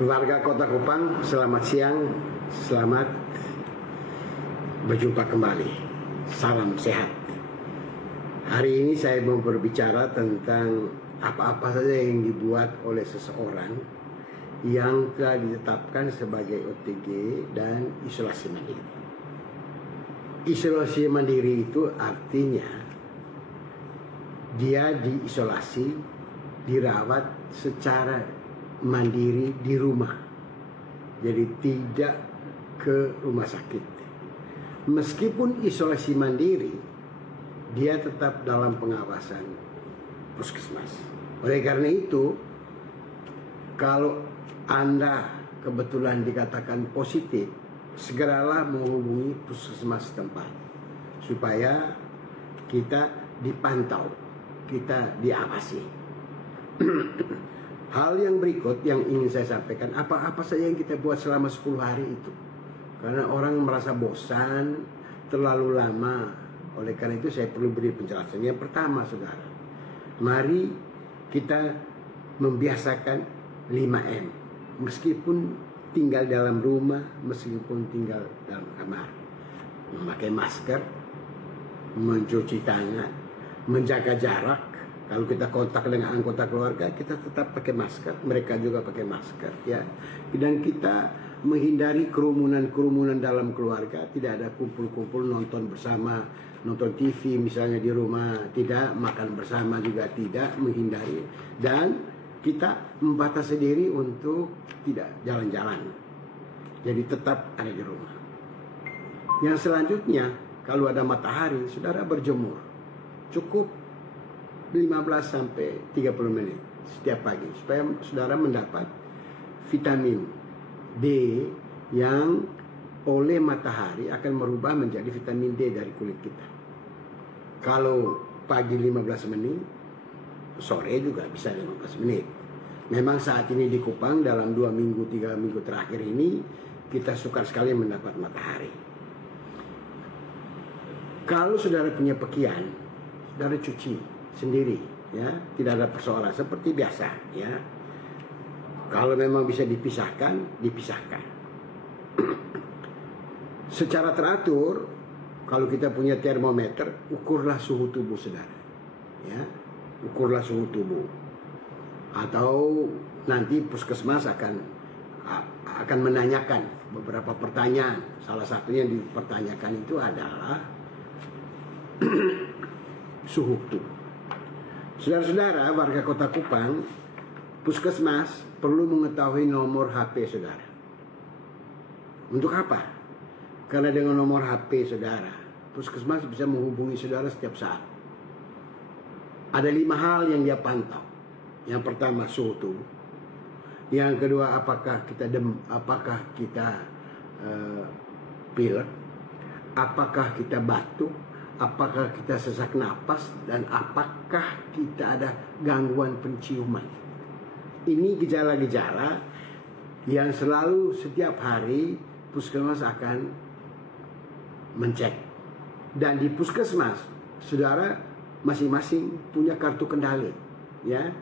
Warga Kota Kupang, selamat siang, selamat berjumpa kembali. Salam sehat. Hari ini saya mau berbicara tentang apa-apa saja yang dibuat oleh seseorang yang telah ditetapkan sebagai OTG dan isolasi mandiri. Isolasi mandiri itu artinya dia diisolasi, dirawat secara mandiri di rumah, jadi tidak ke rumah sakit. Meskipun isolasi mandiri, dia tetap dalam pengawasan puskesmas. Oleh karena itu, kalau Anda kebetulan dikatakan positif, segeralah menghubungi puskesmas setempat supaya kita dipantau, kita diawasi. Hal yang berikut yang ingin saya sampaikan, apa-apa saja yang kita buat selama 10 hari itu. Karena orang merasa bosan, terlalu lama. Oleh karena itu saya perlu beri penjelasan. Yang pertama, saudara, mari kita membiasakan 5M. Meskipun tinggal dalam rumah, meskipun tinggal dalam kamar. Memakai masker, mencuci tangan, menjaga jarak. Kalau kita kontak dengan anggota keluarga, kita tetap pakai masker, mereka juga pakai masker, ya. Dan kita menghindari kerumunan-kerumunan dalam keluarga, tidak ada kumpul-kumpul nonton bersama, nonton TV misalnya di rumah, tidak, makan bersama juga tidak, menghindari. Dan kita membatasi diri untuk tidak jalan-jalan. Jadi tetap ada di rumah. Yang selanjutnya, kalau ada matahari, saudara berjemur. Cukup 15 sampai 30 menit setiap pagi supaya saudara mendapat vitamin D yang oleh matahari akan merubah menjadi vitamin D dari kulit kita. Kalau pagi 15 menit, sore juga bisa 15 menit. Memang saat ini di Kupang dalam 2 minggu 3 minggu terakhir ini kita sukar sekali mendapat matahari. Kalau saudara punya pakaian, saudara cuci sendiri, ya, tidak ada persoalan seperti biasa, ya. Kalau memang bisa dipisahkan, dipisahkan. Secara teratur, kalau kita punya termometer, ukurlah suhu tubuh saudara, ya, ukurlah suhu tubuh. Atau nanti puskesmas akan menanyakan beberapa pertanyaan. Salah satunya yang dipertanyakan itu adalah suhu tubuh. Saudara-saudara, warga Kota Kupang, puskesmas perlu mengetahui nomor HP saudara. Untuk apa? Karena dengan nomor HP saudara, puskesmas bisa menghubungi saudara setiap saat. Ada 5 hal yang dia pantau. Yang pertama, suhu tubuh. Yang kedua, apakah kita pilek, apakah kita batuk, apakah kita sesak napas, dan apakah kita ada gangguan penciuman. Ini gejala-gejala yang selalu setiap hari puskesmas akan mencek. Dan di puskesmas, saudara masing-masing punya kartu kendali, ya.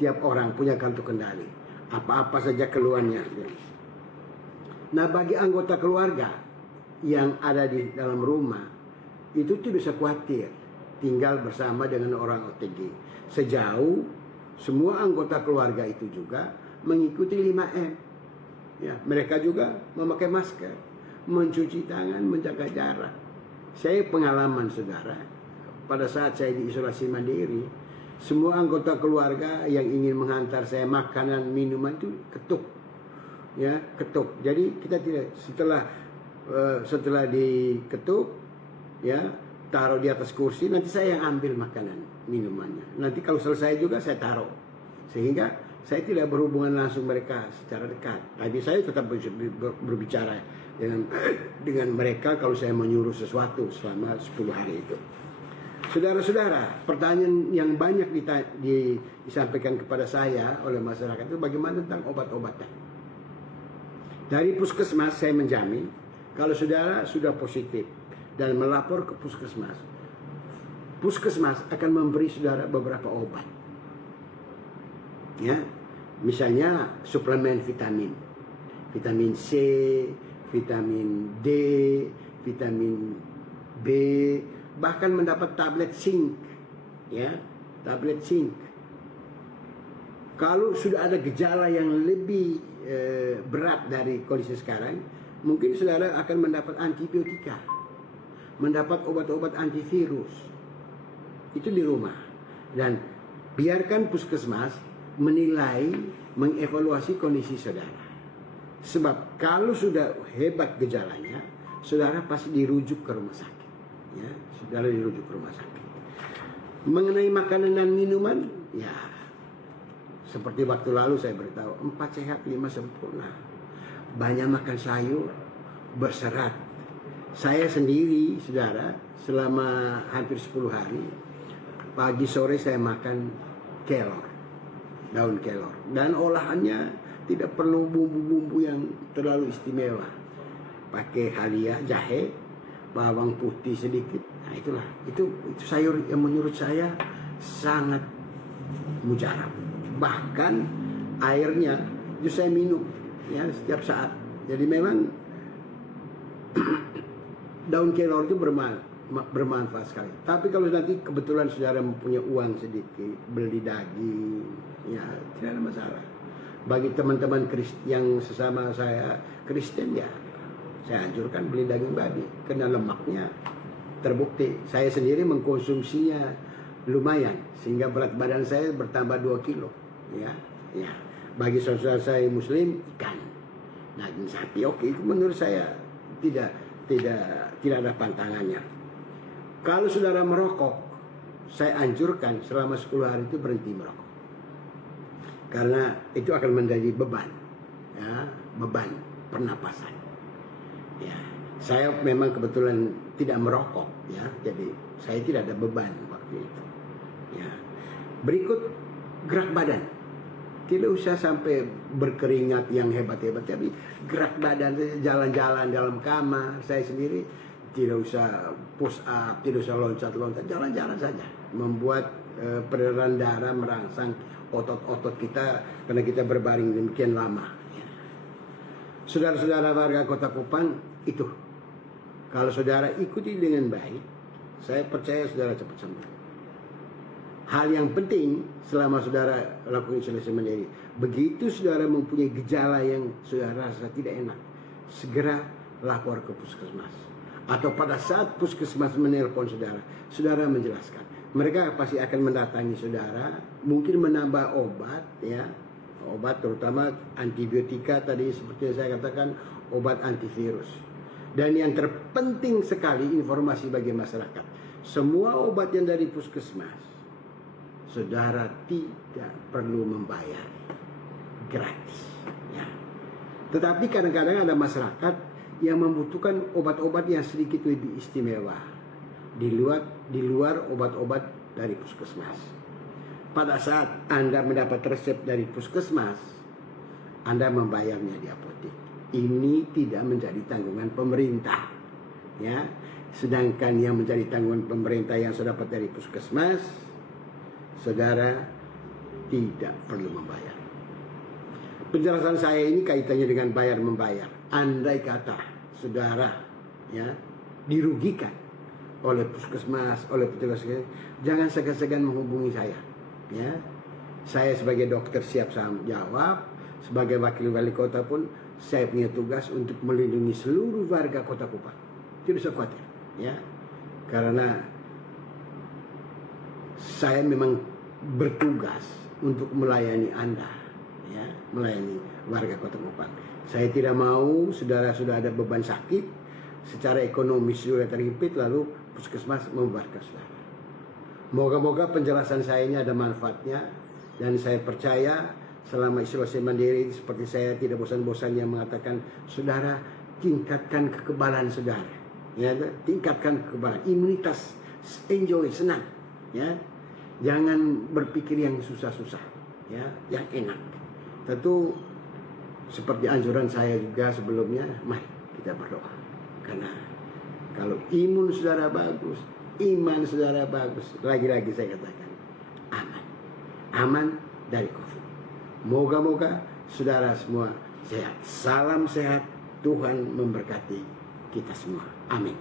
Tiap orang punya kartu kendali. Apa-apa saja keluhannya. Nah, bagi anggota keluarga yang ada di dalam rumah, itu tidak usah khawatir tinggal bersama dengan orang OTG. Sejauh semua anggota keluarga itu juga mengikuti 5M. Ya, mereka juga memakai masker, mencuci tangan, menjaga jarak. Saya pengalaman saudara, pada saat saya diisolasi mandiri, semua anggota keluarga yang ingin menghantar saya makanan, minuman itu ketuk. Ya, ketuk. Jadi kita tidak setelah diketuk, ya, taruh di atas kursi, nanti saya yang ambil makanan minumannya. Nanti kalau selesai juga saya taruh, sehingga saya tidak berhubungan langsung mereka secara dekat. Tapi saya tetap berbicara dengan mereka kalau saya menyuruh sesuatu selama 10 hari itu. Saudara-saudara, pertanyaan yang banyak disampaikan kepada saya oleh masyarakat itu bagaimana tentang obat-obatan. Dari puskesmas saya menjamin kalau saudara sudah positif dan melapor ke puskesmas, puskesmas akan memberi saudara beberapa obat, ya. Misalnya suplemen vitamin, vitamin C, vitamin D, vitamin B, bahkan mendapat tablet zinc, ya, tablet zinc. Kalau sudah ada gejala yang lebih berat dari kondisi sekarang, mungkin saudara akan mendapat antibiotika, mendapat obat-obat antivirus, itu di rumah. Dan biarkan puskesmas menilai, mengevaluasi kondisi saudara. Sebab kalau sudah hebat gejalanya, saudara pasti dirujuk ke rumah sakit. Ya, saudara dirujuk ke rumah sakit. Mengenai makanan dan minuman, ya seperti waktu lalu saya beritahu, 4 sehat 5 sempurna. Banyak makan sayur, berserat. Saya sendiri, saudara, selama hampir 10 hari, pagi sore saya makan kelor, daun kelor. Dan olahannya tidak perlu bumbu-bumbu yang terlalu istimewa. Pakai halia, jahe, bawang putih sedikit. Nah itulah, itu sayur yang menurut saya sangat mujarab. Bahkan airnya itu saya minum ya setiap saat. Jadi memang daun kelor itu bermanfaat sekali. Tapi kalau nanti kebetulan saudara mempunyai uang sedikit, beli daging, ya tidak ada masalah. Bagi teman-teman yang sesama saya Kristen, ya saya anjurkan beli daging babi karena lemaknya terbukti. Saya sendiri mengkonsumsinya lumayan sehingga berat badan saya bertambah 2 kilo. Ya. Bagi saudara saya Muslim, ikan, daging sapi, oke, itu menurut saya tidak ada pantangannya. Kalau saudara merokok, saya anjurkan selama 10 hari itu berhenti merokok. Karena itu akan menjadi beban, ya, beban pernapasan. Ya, saya memang kebetulan tidak merokok, ya, jadi saya tidak ada beban waktu itu. Ya. Berikut gerak badan. Tidak usah sampai berkeringat yang hebat-hebat, tapi gerak badan, jalan-jalan dalam kamar. Saya sendiri tidak usah push up, tidak usah loncat-loncat, jalan-jalan saja. Membuat peredaran darah merangsang otot-otot kita karena kita berbaring demikian lama. Saudara-saudara warga Kota Kupang, itu kalau saudara ikuti dengan baik, saya percaya saudara cepat sembuh. Hal yang penting selama saudara lakukan isolasi mandiri, begitu saudara mempunyai gejala yang saudara rasa tidak enak, segera lapor ke puskesmas. Atau pada saat puskesmas menelpon saudara, saudara menjelaskan. Mereka pasti akan mendatangi saudara, mungkin menambah obat, ya, obat terutama antibiotika tadi seperti yang saya katakan, obat antivirus. Dan yang terpenting sekali informasi bagi masyarakat, semua obat yang dari puskesmas saudara tidak perlu membayar, gratis. Ya. Tetapi kadang-kadang ada masyarakat yang membutuhkan obat-obat yang sedikit lebih istimewa di luar obat-obat dari puskesmas. Pada saat Anda mendapat resep dari puskesmas, Anda membayarnya di apotek. Ini tidak menjadi tanggungan pemerintah. Ya. Sedangkan yang menjadi tanggungan pemerintah yang sudah dapat dari puskesmas, saudara tidak perlu membayar. Penjelasan saya ini kaitannya dengan bayar membayar. Andai kata saudara, ya, dirugikan oleh puskesmas, oleh petugas, jangan segan-segan menghubungi saya. Ya, saya sebagai dokter siap jawab. Sebagai wakil wali kota pun saya punya tugas untuk melindungi seluruh warga Kota Kupang. Tidak usah khawatir, ya, karena saya memang bertugas untuk melayani Anda, ya, melayani warga Kota Kupang. Saya tidak mau saudara sudah ada beban sakit, secara ekonomis sudah terhimpit, lalu puskesmas membubarkan saudara. Moga-moga penjelasan saya ini ada manfaatnya, dan saya percaya selama isolasi mandiri seperti saya tidak bosan-bosannya mengatakan, saudara tingkatkan kekebalan saudara, ya, tingkatkan kekebalan, imunitas, enjoy, senang, ya. Jangan berpikir yang susah-susah, ya, yang enak. Tentu seperti anjuran saya juga sebelumnya, mari kita berdoa. Karena kalau imun saudara bagus, iman saudara bagus, lagi-lagi saya katakan aman. Aman dari COVID. Moga-moga saudara semua sehat. Salam sehat. Tuhan memberkati kita semua. Amin.